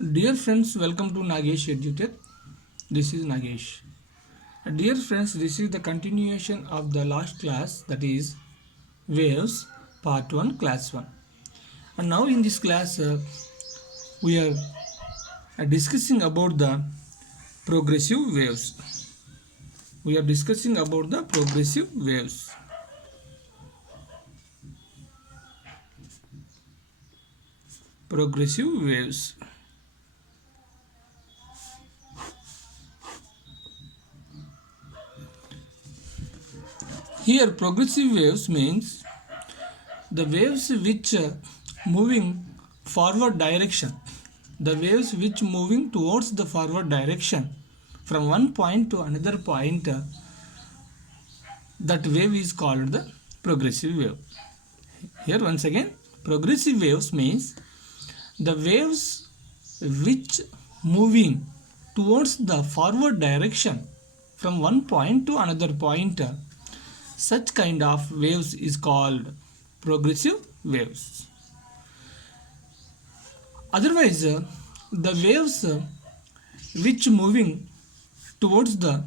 Dear friends, welcome to Nagesh EduTech. This is Nagesh. Dear friends, this is the continuation of the last class, that is Waves Part 1 Class 1. And now in this class we are discussing about the progressive waves. We are discussing about the progressive waves. Progressive waves. Here progressive waves means the waves which moving forward direction, the waves which moving towards the forward direction from one point to another point, that wave is called the progressive wave. Here once again, progressive waves means the waves which moving towards the forward direction from one point to another point, such kind of waves is called progressive waves. Otherwise, the waves which moving towards the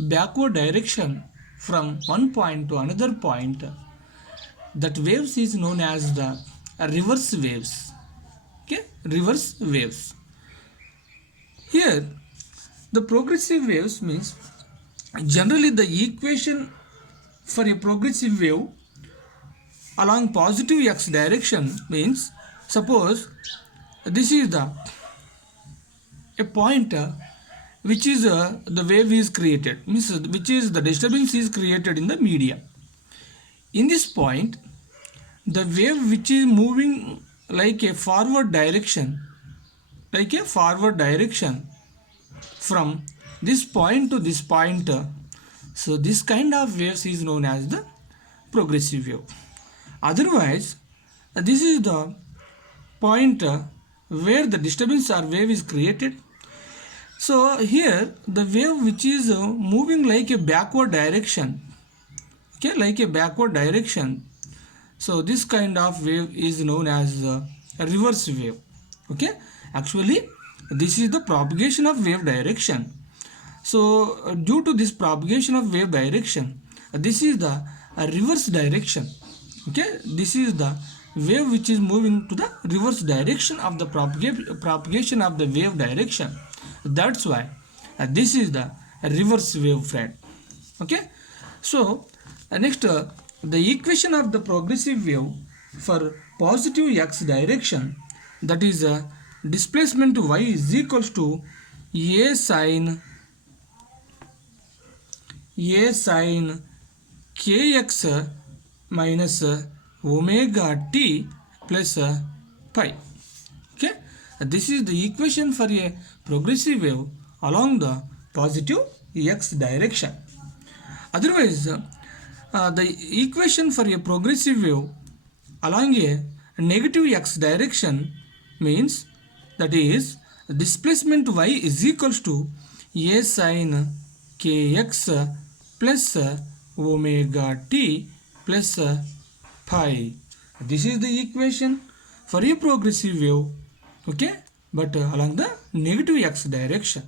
backward direction from one point to another point, that waves is known as the reverse waves. Okay, reverse waves. Here, the progressive waves means generally the equation for a progressive wave along positive x direction means, suppose this is the a point which is the wave is created, means which is the disturbance is created in the media. In this point, the wave which is moving like a forward direction, from this point to this point, so this kind of waves is known as the progressive wave. Otherwise, this is the point where the disturbance or wave is created. So here the wave which is moving like a backward direction, okay, like a backward direction, so this kind of wave is known as a reverse wave. Okay, actually this is the propagation of wave direction. So due to this propagation of wave direction, this is the reverse direction. Okay, this is the wave which is moving to the reverse direction of the propagation of the wave direction. That's why this is the reverse wave, friend. Okay, so next the equation of the progressive wave for positive x direction, that is displacement y is equals to a sine kx minus omega t plus pi. Okay, this is the equation for a progressive wave along the positive x direction. Otherwise, the equation for a progressive wave along a negative x direction means, that is displacement y is equals to a sine kx plus omega t plus pi. This is the equation for a progressive wave, okay, but along the negative x direction.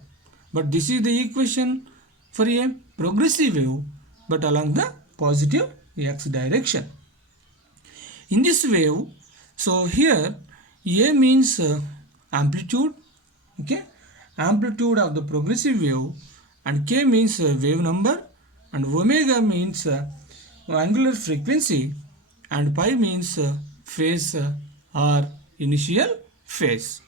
But this is the equation for a progressive wave but along the positive x direction. In this wave, so here a means amplitude, okay, amplitude of the progressive wave, and k means wave number, and omega means angular frequency, and pi means phase or initial phase.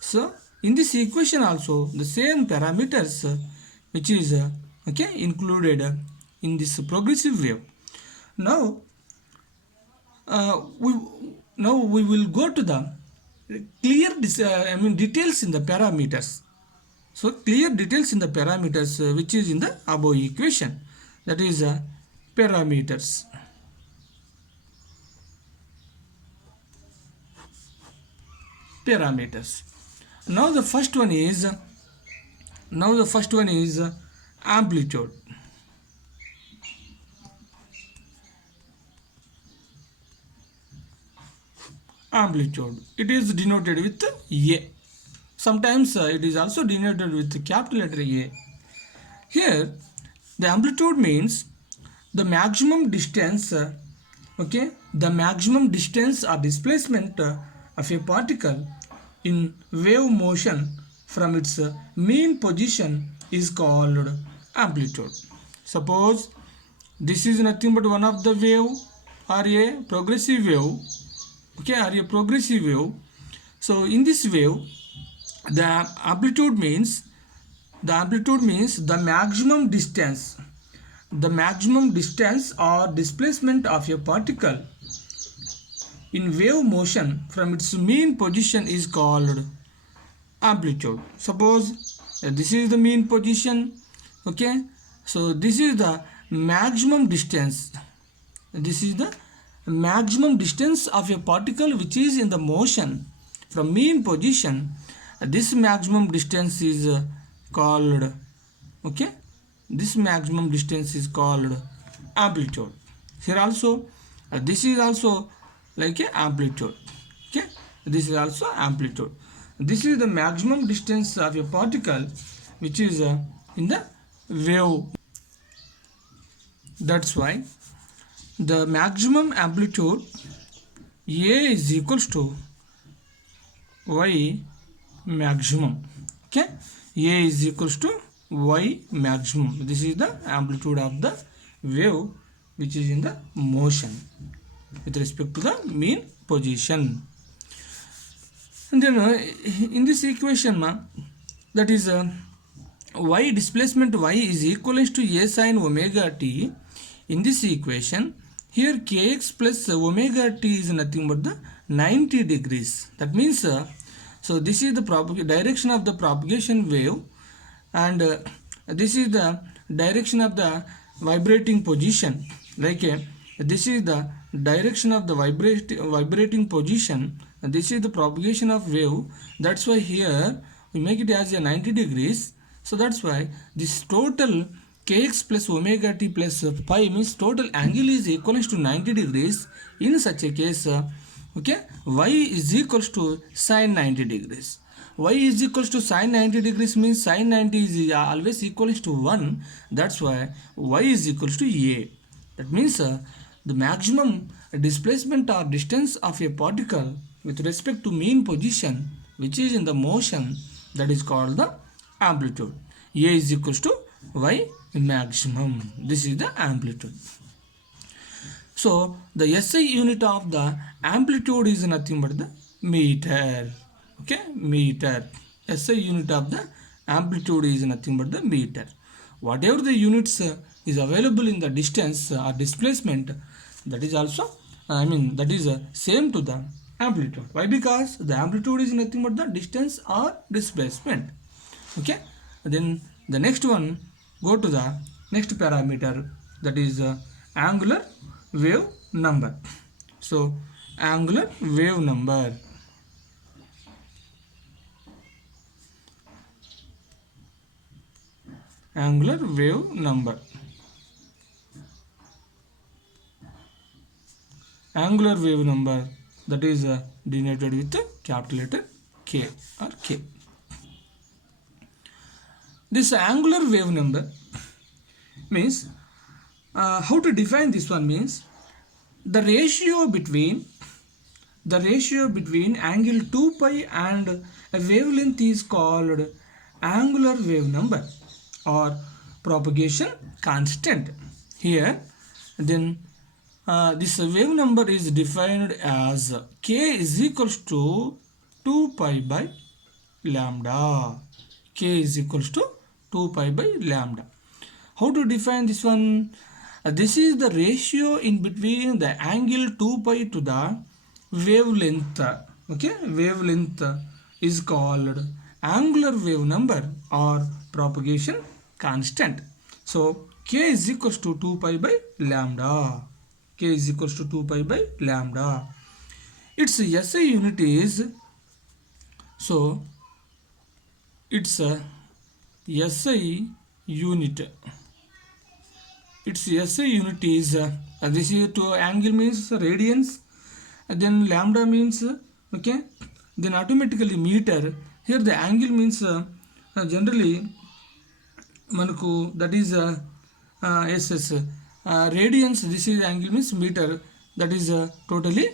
So in this equation also the same parameters which is okay included in this progressive wave. Now we will go to the clear details in the parameters. So clear details in the parameters which is in the above equation, that is parameters. Now the first one is amplitude. It is denoted with A. sometimes it is also denoted with capital letter A. Here the amplitude means the maximum distance, the maximum distance or displacement of a particle in wave motion from its mean position is called amplitude. Suppose this is nothing but one of the wave or a progressive wave, or a progressive wave. So in this wave, the amplitude means the maximum distance, or displacement of a particle in wave motion from its mean position is called amplitude. Suppose this is the mean position, so this is the maximum distance. This is the maximum distance of a particle which is in the motion from mean position. This maximum distance is called, this maximum distance is called amplitude. Here also this is also like a amplitude. This is also amplitude. This is the maximum distance of a particle which is in the wave. That's why the maximum amplitude A is equals to y maximum. A is equals to y maximum. This is the amplitude of the wave which is in the motion with respect to the mean position. And then in this equation, that is y displacement y is equivalent to a sin omega t. In this equation, here kx plus omega t is nothing but the 90 degrees. That means so this is the direction of the propagation wave, and this is the direction of the vibrating position. This is the direction of the vibrating position. This is the propagation of wave. That's why here we make it as a 90 degrees. So that's why this total kx plus omega t plus pi means total angle is equivalent to 90 degrees. In such a case, y is equals to sin 90 degrees. Y is equals to sin 90 degrees means sin 90 is always equals to 1. That's why y is equals to a. That means the maximum displacement or distance of a particle with respect to mean position which is in the motion, that is called the amplitude. A is equals to y maximum. This is the amplitude. So the SI unit of the amplitude is nothing but the meter. Meter. SI unit of the amplitude is nothing but the meter. Whatever the units is available in the distance or displacement, that is also that is same to the amplitude. Why? Because the amplitude is nothing but the distance or displacement. Then the next one, go to the next parameter, that is angular wave number. So angular wave number. Angular wave number. Angular wave number, that is denoted with the capital letter K or K. This angular wave number means how to define this one means the ratio between angle 2 pi and a wavelength is called angular wave number or propagation constant. Here then this wave number is defined as k is equals to 2 pi by lambda. K is equals to 2 pi by lambda. How to define this one? This is the ratio in between the angle 2 pi to the wavelength. Wavelength is called angular wave number or propagation constant. So k is equals to 2 pi by lambda. K is equals to 2 pi by lambda. Its SI unit is, so its SI unit. Its SI unit is this is to angle means radians, then lambda means then automatically meter. Here the angle means generally మనకు that is SS radians. This is angle means meter, that is totally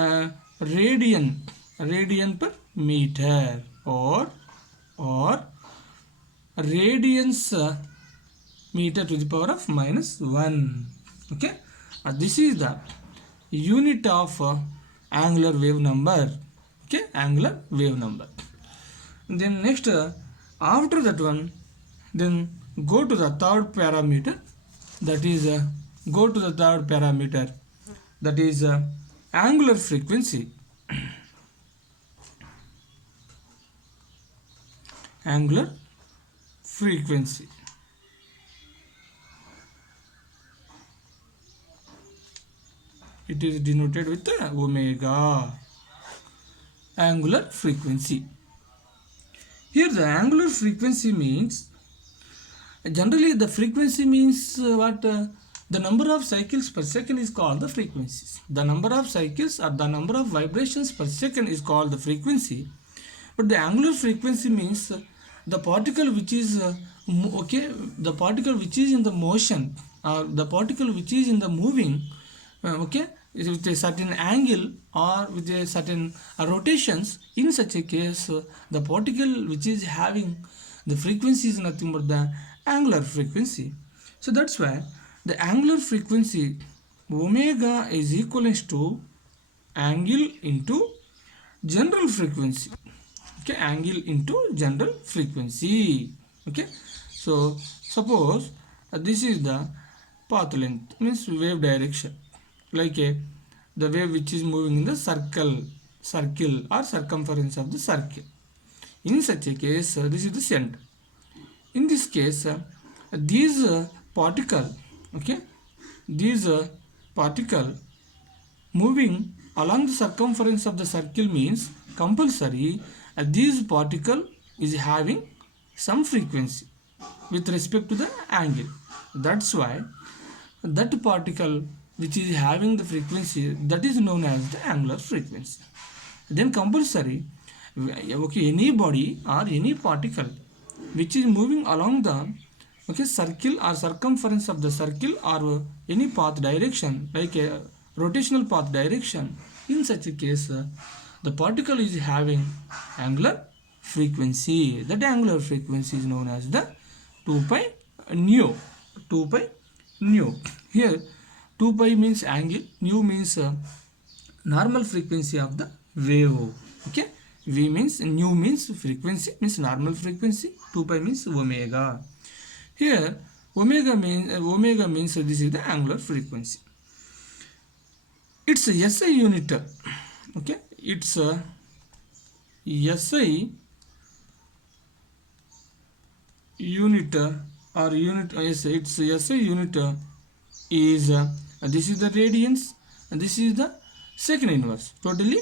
uh, radian per meter, or radians meter to the power of -1. Okay, this is the unit of angular wave number. Okay, angular wave number. Then next after that one, then go to the third parameter, that is that is angular frequency. Angular frequency. It is denoted with omega. Angular frequency. Here the angular frequency means, generally the frequency means what? The number of cycles per second is called the frequencies. The number of cycles or the number of vibrations per second is called the frequency. But the angular frequency means the particle which is the particle which is in the motion, or the particle which is in the moving, is with a certain angle or with a certain rotations. In such a case, the particle which is having the frequency is nothing but the angular frequency. So that's why the angular frequency omega is equivalent to angle into general frequency. Okay, angle into general frequency. Okay, so suppose this is the path length, means wave direction, like the wave which is moving in the circle or circumference of the circle. In such a case, this is the center. In this case, these particle moving along the circumference of the circle means compulsory this particle is having some frequency with respect to the angle. That's why that particle which is having the frequency, that is known as the angular frequency. Then compulsory, any body or any particle which is moving along the circle or circumference of the circle or any path direction, like a rotational path direction. In such a case, the particle is having angular frequency. That angular frequency is known as the 2 pi nu. Here 2 pi means angle, nu means normal frequency of the wave. Okay, v means nu means frequency, means normal frequency. 2 pi means omega. Here omega means this is the angular frequency. It's a SI unit. Okay, it's a SI unit or unit. Yes, it's SI unit is this is the radians and this is the second inverse. Totally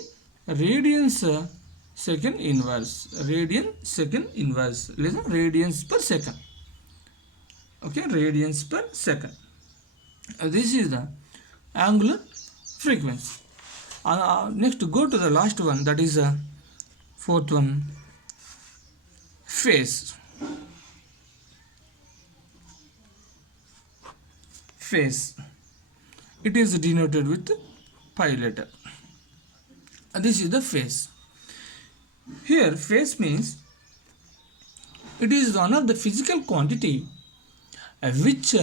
radians second inverse. Radian second inverse. Listen, radians per second. Okay, radians per second. This is the angular frequency. Next, go to the last one, that is fourth one, phase. Phase. It is denoted with pi letter. This is the phase. Here phase means it is one of the physical quantity which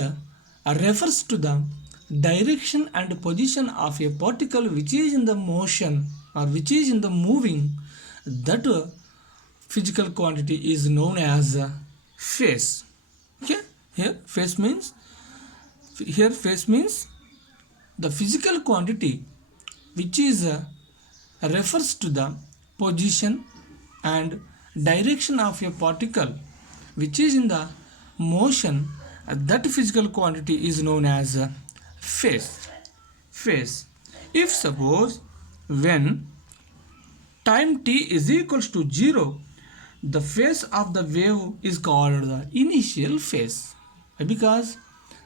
refers to the direction and position of a particle which is in the motion or which is in the moving. That physical quantity is known as phase. Okay, here phase means the physical quantity which is refers to the position and direction of a particle which is in the motion. That physical quantity is known as phase. If suppose when time t is equals to 0, the phase of the wave is called the initial phase, because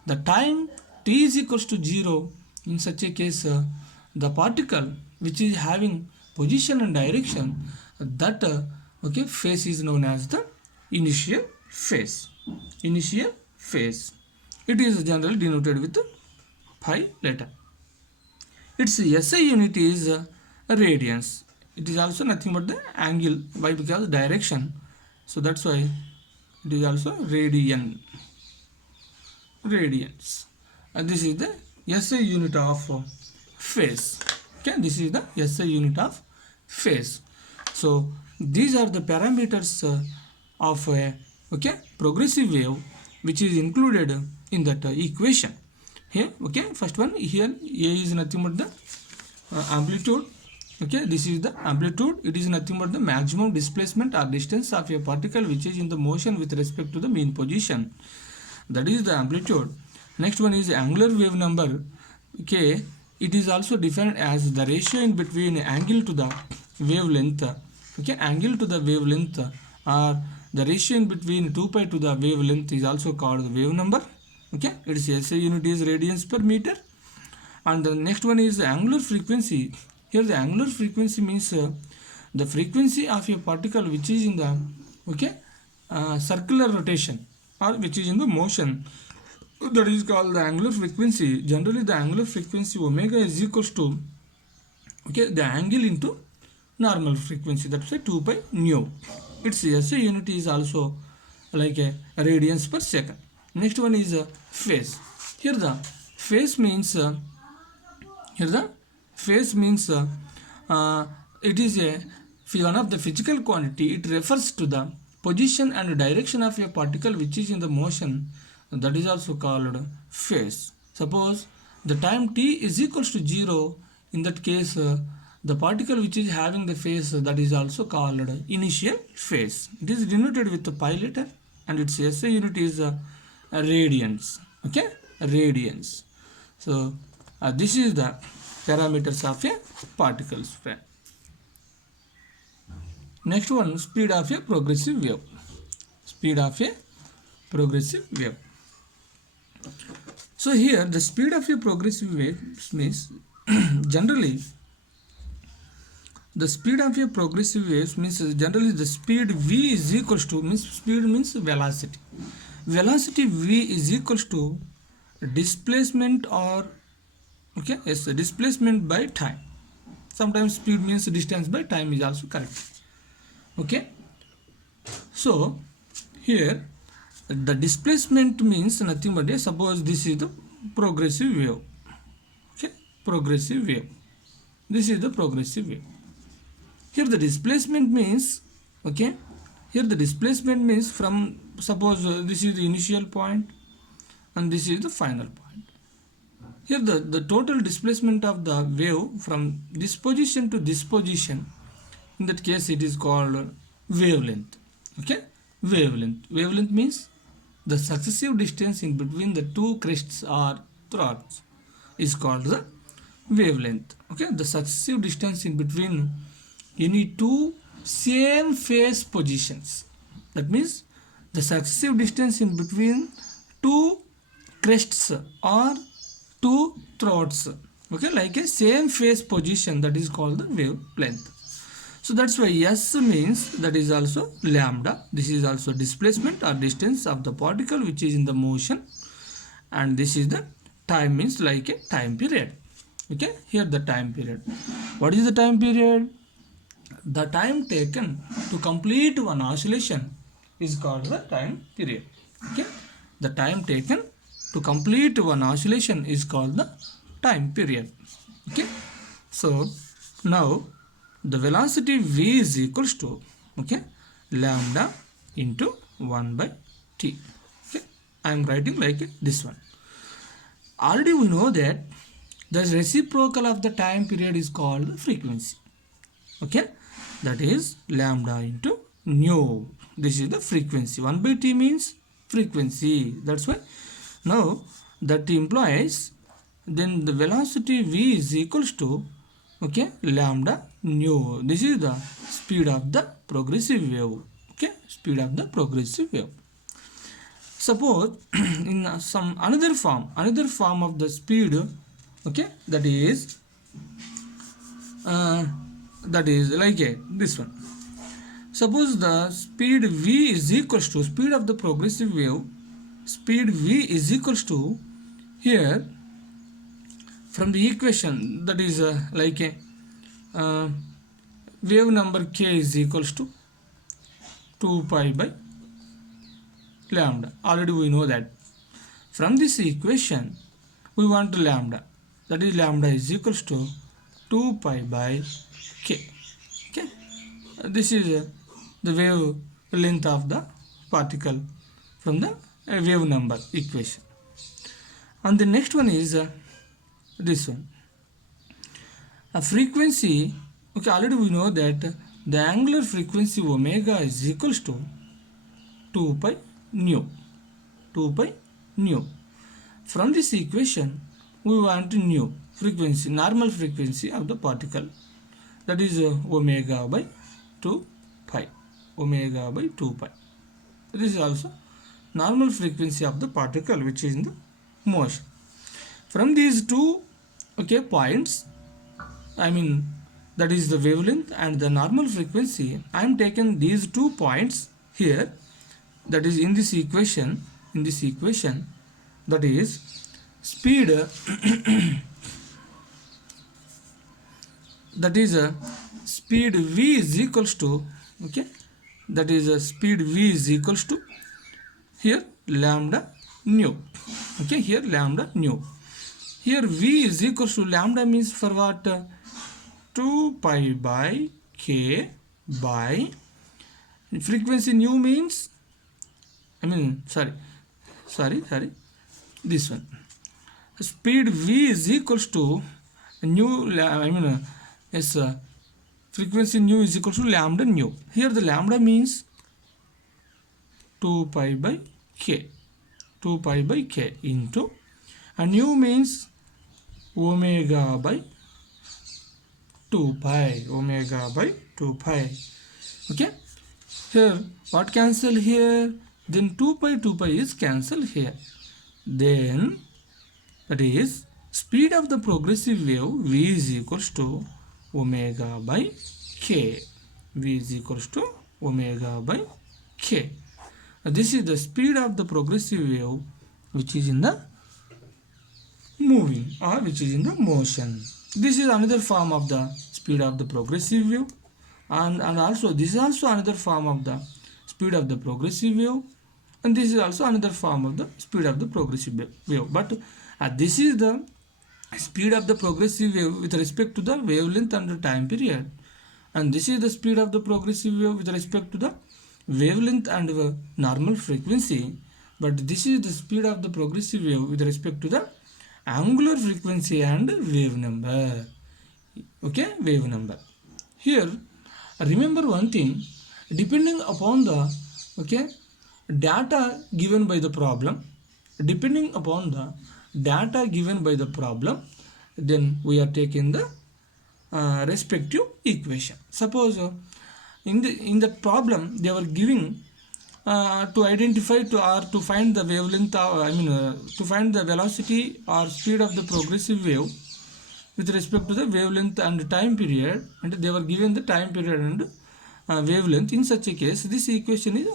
the time t is equals to 0, in such a case the particle which is having position and direction, that okay, phase is known as the initial phase. Initial phase. It is generally denoted with pi letter. Its SI unit is radians. It is also nothing but the angle. Why? Because direction. So that's why it is also radian. Radians. And this is the SI unit of phase. Okay, this is the SI unit of phase. So these are the parameters of a progressive wave which is included in that equation. Here, okay, first one here A is nothing but the amplitude. Okay, this is the amplitude. It is nothing but the maximum displacement or distance of a particle which is in the motion with respect to the mean position. That is the amplitude. Next one is angular wave number. Okay, it is also defined as the ratio in between angle to the wavelength. Okay, angle to the wavelength or the ratio in between 2 pi to the wavelength is also called the wave number. Okay, its SI unit is radians per meter. And the next one is the angular frequency. Here the angular frequency means the frequency of a particle which is in the circular rotation or which is in the motion. That is called the angular frequency. Generally the angular frequency omega is equals to the angle into normal frequency. That's why 2 pi nu. Its SI unit is also like a radians per second. Next one is phase. Here the phase means it is one of the physical quantity. It refers to the position and direction of a particle which is in the motion. That is also called phase. Suppose the time t is equals to 0. In that case, the particle which is having the phase, that is also called initial phase. It is denoted with the pi letter and its SI unit is radians. Okay, radians. So this is the parameters of a particle spread. Next one, speed of a progressive wave. Speed of a progressive wave. So here the speed of a progressive wave means generally the speed of a progressive wave means generally the speed v is equals to speed means velocity. Velocity v is equals to displacement or displacement by time. Sometimes speed means distance by time is also correct. Okay, so here the displacement means nothing but suppose this is the progressive wave. Okay, progressive wave. This is the progressive wave. Here the displacement means here the displacement means from suppose this is the initial point and this is the final point. Here the total displacement of the wave from this position to this position, in that case it is called wavelength. Okay, wavelength. Wavelength means the successive distance in between the two crests or troughs is called the wavelength. Okay, the successive distance in between any two same phase positions. That means the successive distance in between two crests or two troughs. Okay, like a same phase position, that is called the wavelength. So that's why S means that is also lambda. This is also displacement or distance of the particle which is in the motion, and this is the time means like a time period. Okay, here the time period. What is the time period? The time taken to complete one oscillation is called the time period. Okay, the time taken to complete one oscillation is called the time period. Okay, so now the velocity v is equals to lambda into 1 by t. Okay, I am writing like this one. Already we know that the reciprocal of the time period is called frequency. Okay, that is lambda into nu. This is the frequency. 1 by t means frequency. That's why now that implies then the velocity v is equals to lambda nu. This is the speed of the progressive wave. Okay, speed of the progressive wave. Suppose in some another form of the speed, that is like this one. Suppose the speed v is equals to speed of the progressive wave, speed v is equals to here from the equation, that is like a uh, wave number k is equals to 2 pi by lambda. Already we know that. From this equation we want lambda, that is lambda is equals to 2 pi by k. Okay, this is the wave length of the particle from the wave number equation. And the next one is this one, a frequency. Okay, already we know that the angular frequency omega is equals to 2 pi nu. 2 pi nu. From this equation we want nu frequency, normal frequency of the particle, that is omega by 2 pi. Omega by 2 pi. This is also normal frequency of the particle which is in the motion. From these two points, I mean that is the wavelength and the normal frequency, I am taking these 2 points here, that is in this equation, that is speed that is speed v is equals to that is speed v is equals to here lambda nu. Here lambda nu. Here v is equals to lambda means for what? 2 pi by k by frequency nu means, sorry, this one. Speed v is equals to nu, frequency nu is equals to lambda nu. Here the lambda means 2 pi by k. 2 pi by k into, and nu means omega by 2 pi. Omega by 2 pi. Okay. Here what cancel here? Then 2 pi is cancelled here. Then that is speed of the progressive wave v is equals to omega by k. V is equals to omega by k. This is the speed of the progressive wave which is in the moving or which is in the motion. This is another form of the speed of the progressive wave, and also this is also another form of the speed of the progressive wave, and this is also another form of the speed of the progressive wave. But this is the speed of the progressive wave with respect to the wavelength and the time period, and this is the speed of the progressive wave with respect to the wavelength and normal frequency. But this is the speed of the progressive wave with respect to the angular frequency and wave number. Okay, wave number. Here remember one thing, depending upon the data given by the problem, then we are taking the respective equation. Suppose in the problem they were giving to identify to find the wavelength, to find the velocity or speed of the progressive wave with respect to the wavelength and time period, and they were given the time period and wavelength. In such a case, this equation is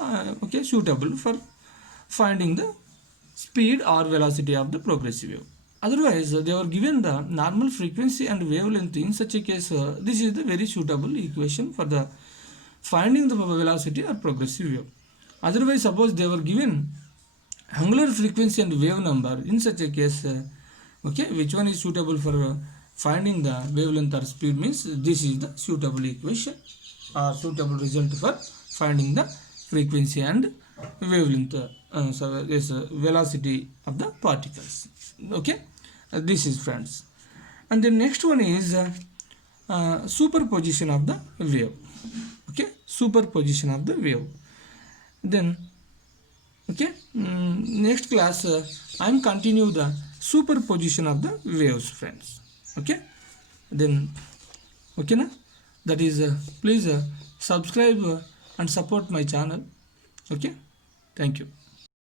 suitable for finding the speed or velocity of the progressive wave. Otherwise, they were given the normal frequency and wavelength. In such a case, this is the very suitable equation for the finding the velocity or progressive wave. Otherwise, suppose they were given angular frequency and wave number. In such a case, which one is suitable for finding the wavelength or speed means this is the suitable equation or suitable result for finding the frequency and wavelength, velocity of the particles. This is, friends. And the next one is superposition of the wave. Superposition of the wave. Then next class I am continue the superposition of the waves, friends. Then that is please subscribe and support my channel. Thank you.